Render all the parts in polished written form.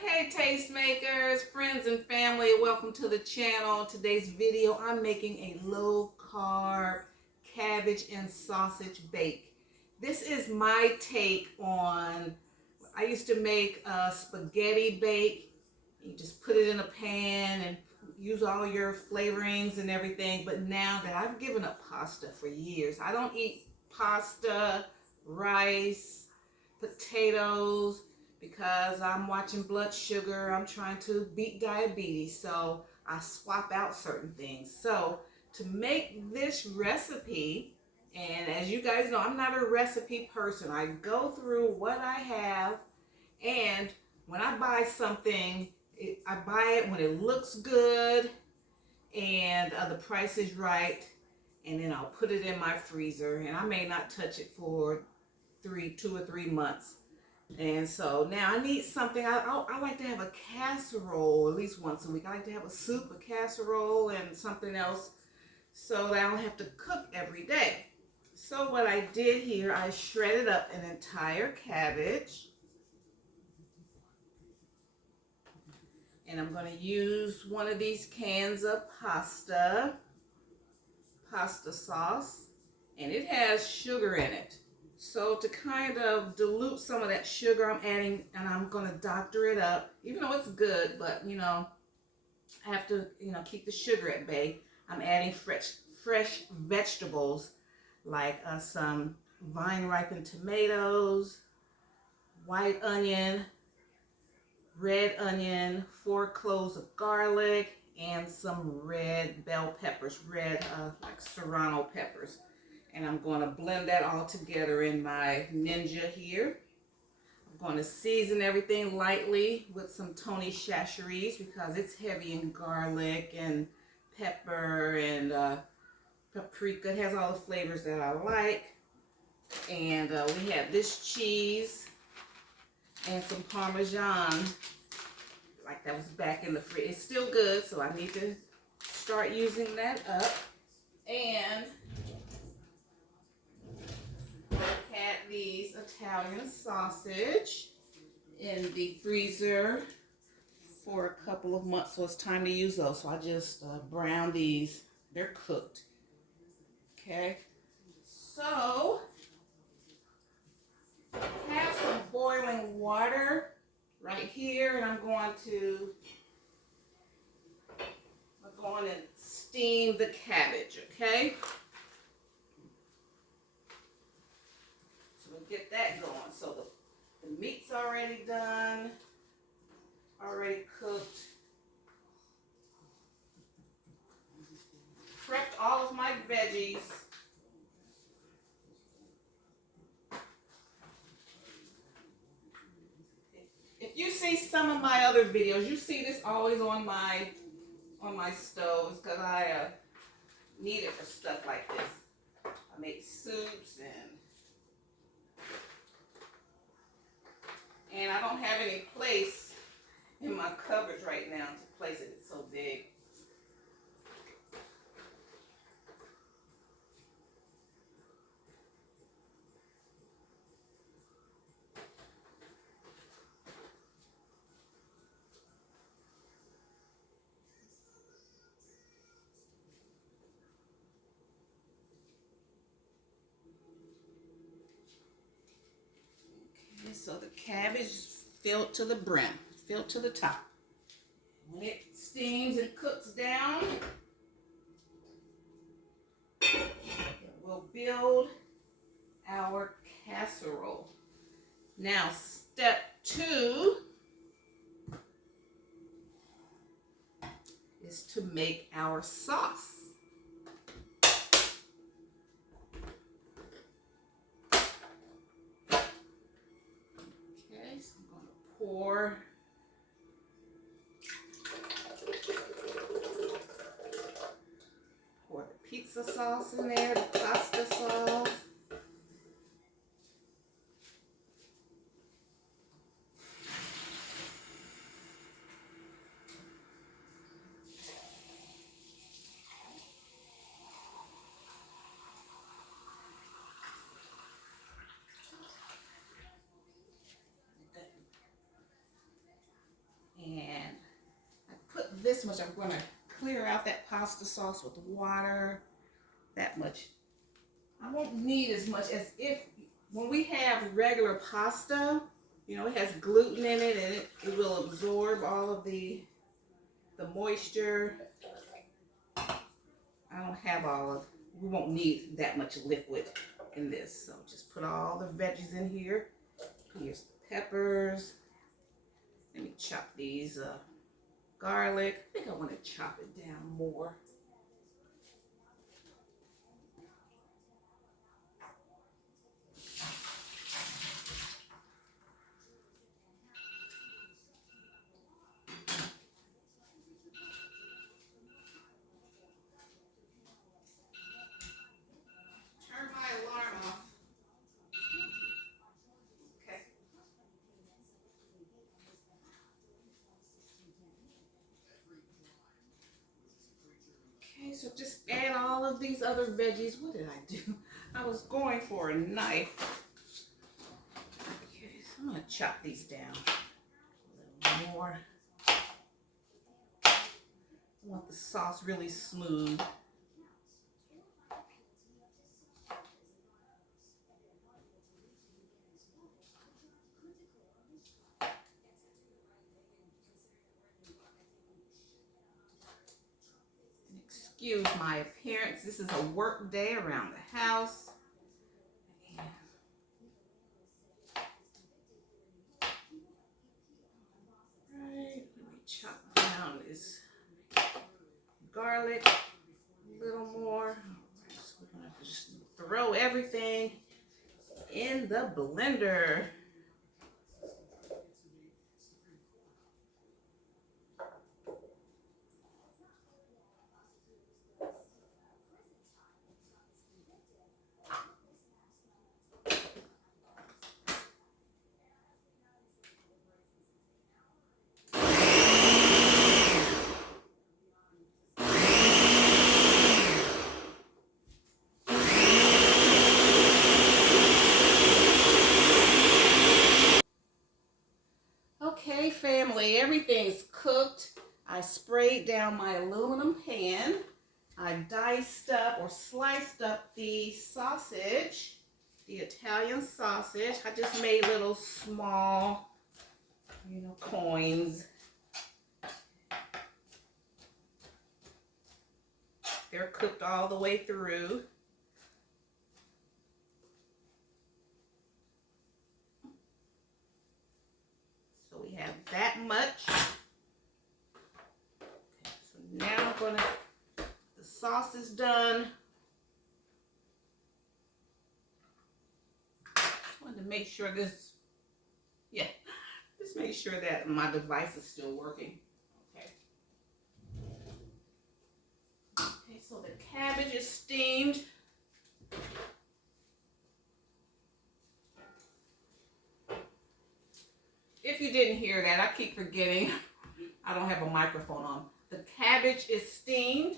Hey tastemakers, friends and family, welcome to the channel. Today's video, I'm making a low carb cabbage and sausage bake. This is my take on, I used to make a spaghetti bake. You just put it in a pan and use all your flavorings and everything. But now that I've given up pasta for years, I don't eat pasta, rice, potatoes, because I'm watching blood sugar. I'm trying to beat diabetes, so I swap out certain things. So to make this recipe, and as you guys know, I'm not a recipe person. I go through what I have, and when I buy something, I buy it when it looks good and the price is right, and then I'll put it in my freezer, and I may not touch it for 2 or 3 months. And so now I need something. I like to have a casserole at least once a week. I like to have a soup, a casserole, and something else so that I don't have to cook every day. So what I did here, I shredded up an entire cabbage. And I'm going to use one of these cans of pasta sauce. And it has sugar in it. So to kind of dilute some of that sugar, I'm adding, and I'm going to doctor it up, even though it's good, but you know, I have to, keep the sugar at bay. I'm adding fresh vegetables like some vine ripened tomatoes, white onion, red onion, 4 cloves of garlic, and some red bell peppers, like serrano peppers. And I'm going to blend that all together in my Ninja here. I'm going to season everything lightly with some Tony Chachere's because it's heavy in garlic and pepper and paprika. It has all the flavors that I like. And we have this cheese and some Parmesan. Like that was back in the fridge. It's still good, so I need to start using that up. And had these Italian sausage in the freezer for a couple of months, so it's time to use those. So I just brown these. They're cooked. Okay. So I have some boiling water right here, and I'm going to go on and steam the cabbage. Okay. Get that going. So the meat's already done, already cooked. Prepped all of my veggies. If you see some of my other videos, you see this always on my stoves because I need it for stuff like this. I make soups and I don't have any place in my cupboards right now to place it. It's so big. Okay, so the cabbage is filled to the brim, filled to the top. When it steams and cooks down, we'll build our casserole. Now, step 2 is to make our sauce. Okay, so I'm going to pour the pizza sauce in there, the pasta sauce. this much. I'm going to clear out that pasta sauce with water. That much. I won't need as much as if when we have regular pasta, you know, it has gluten in it and it will absorb all of the moisture. I don't have all of, we won't need that much liquid in this. So just put all the veggies in here. Here's the peppers. Let me chop these garlic. I think I want to chop it down more. Turn my alarm off. Okay. Okay, so just add all of these other veggies. What did I do? I was going for a knife. Okay, so I'm going to chop these down a little more. I want the sauce really smooth. Excuse my appearance. This is a work day around the house. Right, let me chop down this garlic a little more. So we're gonna just throw everything in the blender. Okay, family, everything's cooked. I sprayed down my aluminum pan. I diced up or sliced up the sausage, the Italian sausage. I just made little small, you know, coins. They're cooked all the way through. So we have that much. Okay, so now I'm gonna, the sauce is done. Just wanted to make sure this, yeah, just make sure that my device is still working. Okay. Okay, so the cabbage is steamed. If you didn't hear that, I keep forgetting. I don't have a microphone on. The cabbage is steamed.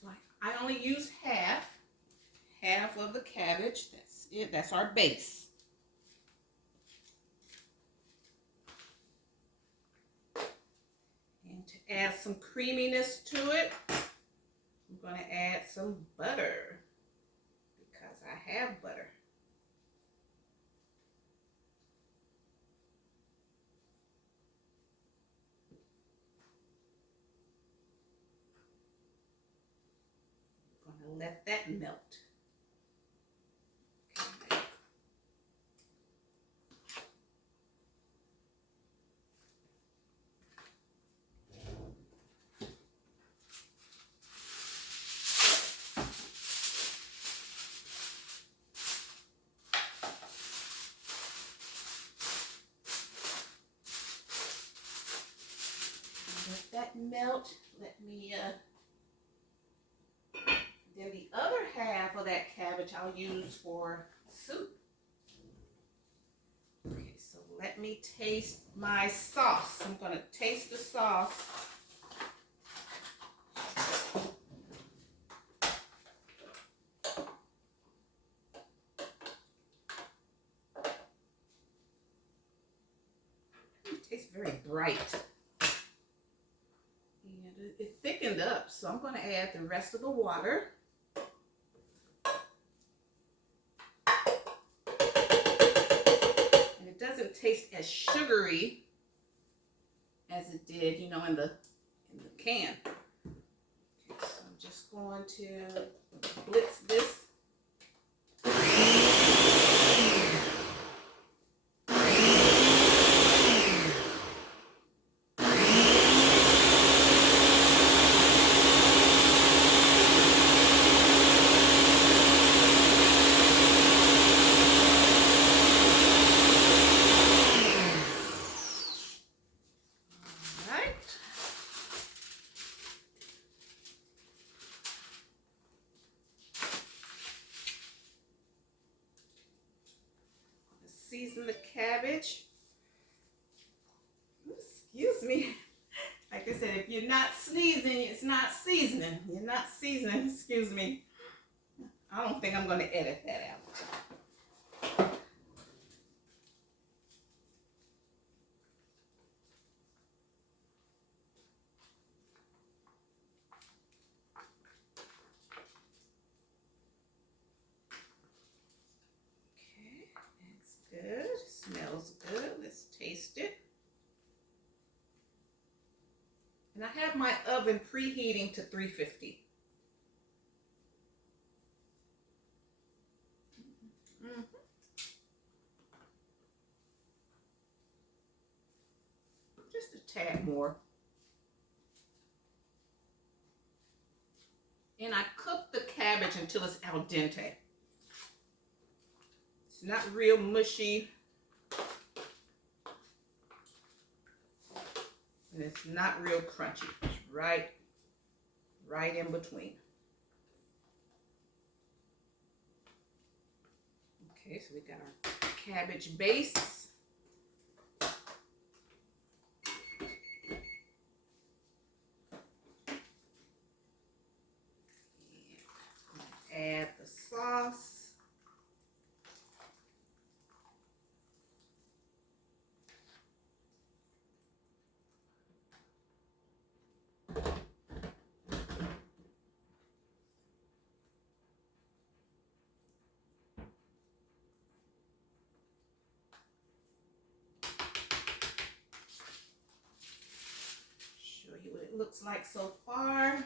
So I only use half of the cabbage. That's it. That's our base. And to add some creaminess to it, I'm going to add some butter because I have butter. I'm going to let that melt. that melt. Let me, then the other half of that cabbage I'll use for soup. Okay, so let me taste my sauce. I'm going to taste the sauce. It tastes very bright. And it thickened up, so I'm going to add the rest of the water. And it doesn't taste as sugary as it did, you know, in the can. Okay, so I'm just going to blitz this. Season the cabbage. Excuse me. Like I said, if you're not sneezing, it's not seasoning. You're not seasoning, excuse me. I don't think I'm going to edit that out. Okay, that's good. Smells good. Let's taste it. And I have my oven preheating to 350. Just a tad more. And I cook the cabbage until it's al dente. It's not real mushy. And it's not real crunchy. It's right in between. Okay, so we got our cabbage base. Add the sauce. Show you what it looks like so far.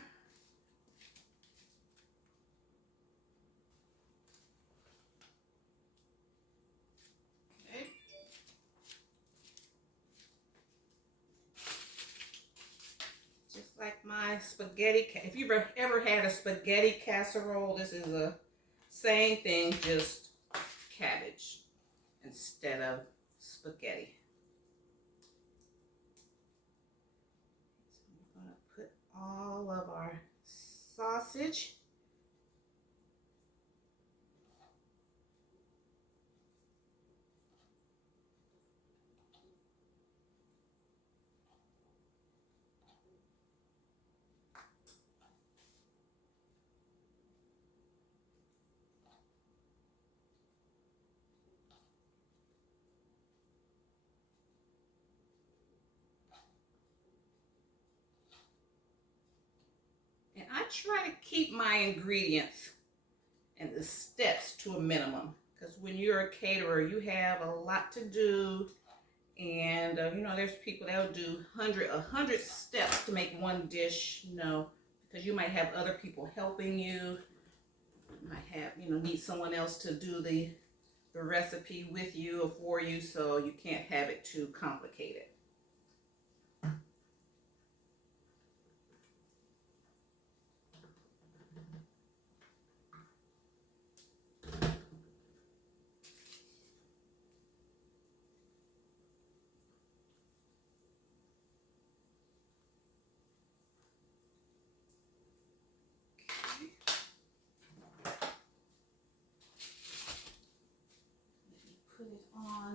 Like my spaghetti, if you've ever had a spaghetti casserole, this is the same thing, just cabbage instead of spaghetti. So I'm going to put all of our sausage. And I try to keep my ingredients and the steps to a minimum, because when you're a caterer, you have a lot to do, and you know, there's people that will do 100 steps to make one dish, you know, because you might have other people helping you. You might have, you know, need someone else to do the recipe with you or for you, so you can't have it too complicated.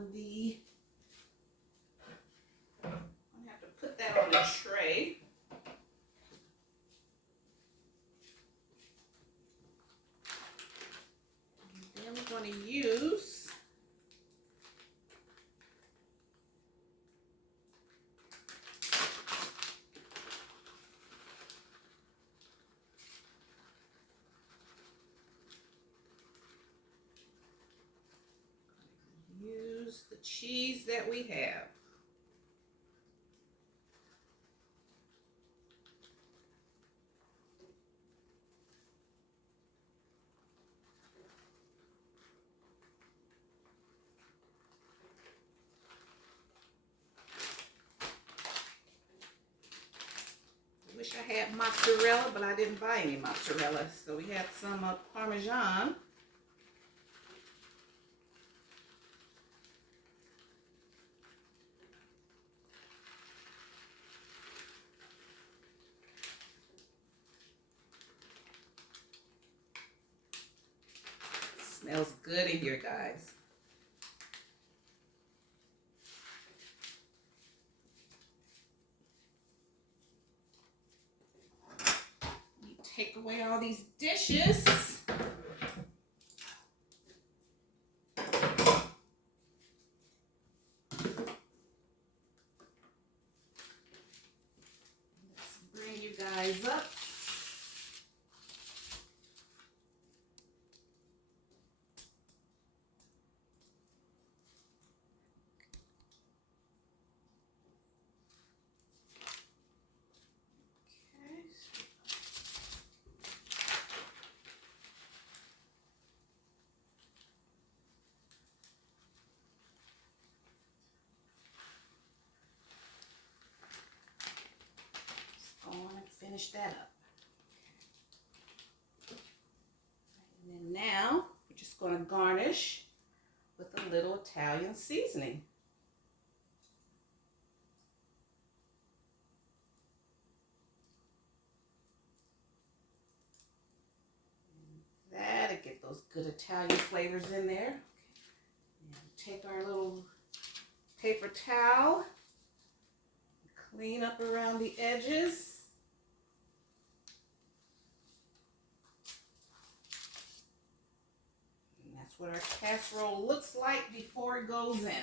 on the, I'm gonna have to put that on a tray. And then we're going to use the cheese that we have. I wish I had mozzarella, but I didn't buy any mozzarella. So we had some Parmesan. Smells good in here, guys. You take away all these dishes. Let's bring you guys up. Finish that up. And then now we're just going to garnish with a little Italian seasoning. And that'll get those good Italian flavors in there. And take our little paper towel, clean up around the edges. What our casserole looks like before it goes in. And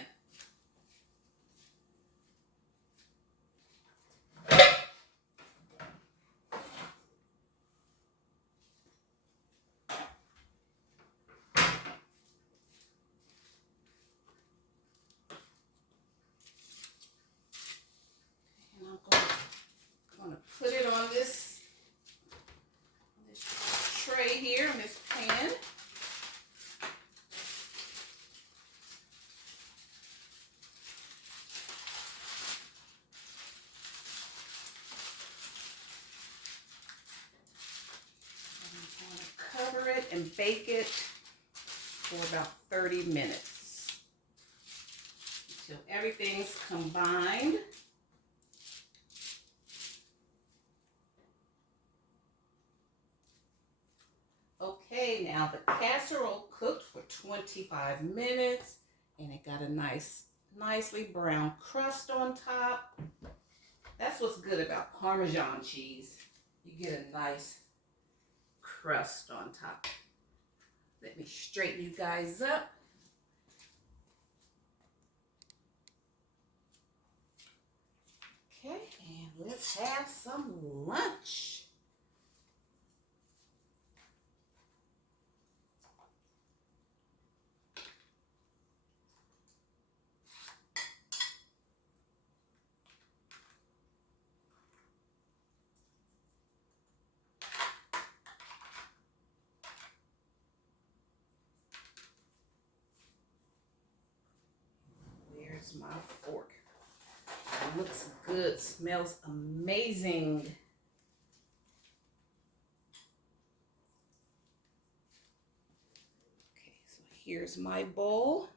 I'm going to put it on this tray here, on this pan. And bake it for about 30 minutes until everything's combined. Okay, now the casserole cooked for 25 minutes and it got a nicely brown crust on top. That's what's good about Parmesan cheese. You get a nice crust on top. Let me straighten you guys up. Okay, and let's have some lunch. Where's my fork? It looks good, smells amazing. Okay, so here's my bowl.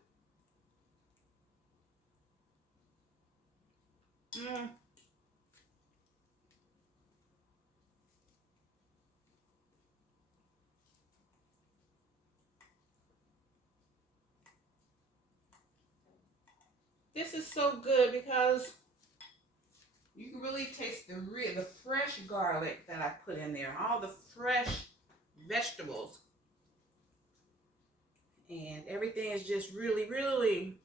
This is so good because you can really taste the fresh garlic that I put in there, all the fresh vegetables. And everything is just really, really,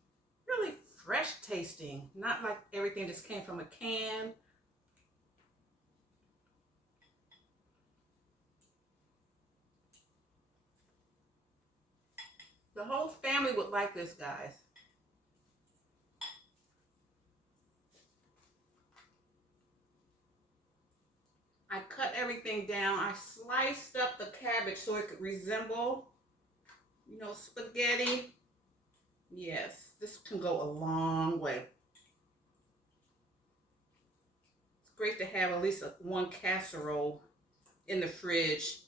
really fresh tasting. Not like everything just came from a can. The whole family would like this, guys. I cut everything down. I sliced up the cabbage so it could resemble, you know, spaghetti. Yes, this can go a long way. It's great to have at least one casserole in the fridge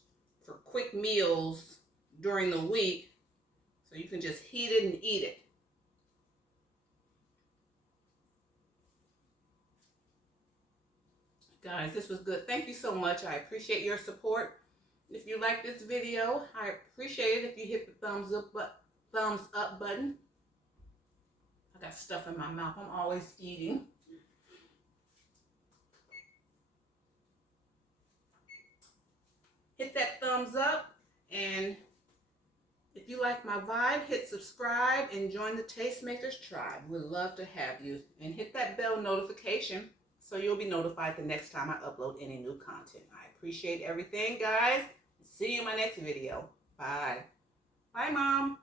for quick meals during the week, so you can just heat it and eat it. Guys, this was good. Thank you so much. I appreciate your support. If you like this video, I appreciate it if you hit the thumbs up button. I got stuff in my mouth. I'm always eating. Hit that thumbs up, and if you like my vibe, hit subscribe and join the Tastemakers tribe. We'd love to have you. And hit that bell notification so you'll be notified the next time I upload any new content. I appreciate everything, guys. See you in my next video. Bye. Bye, Mom.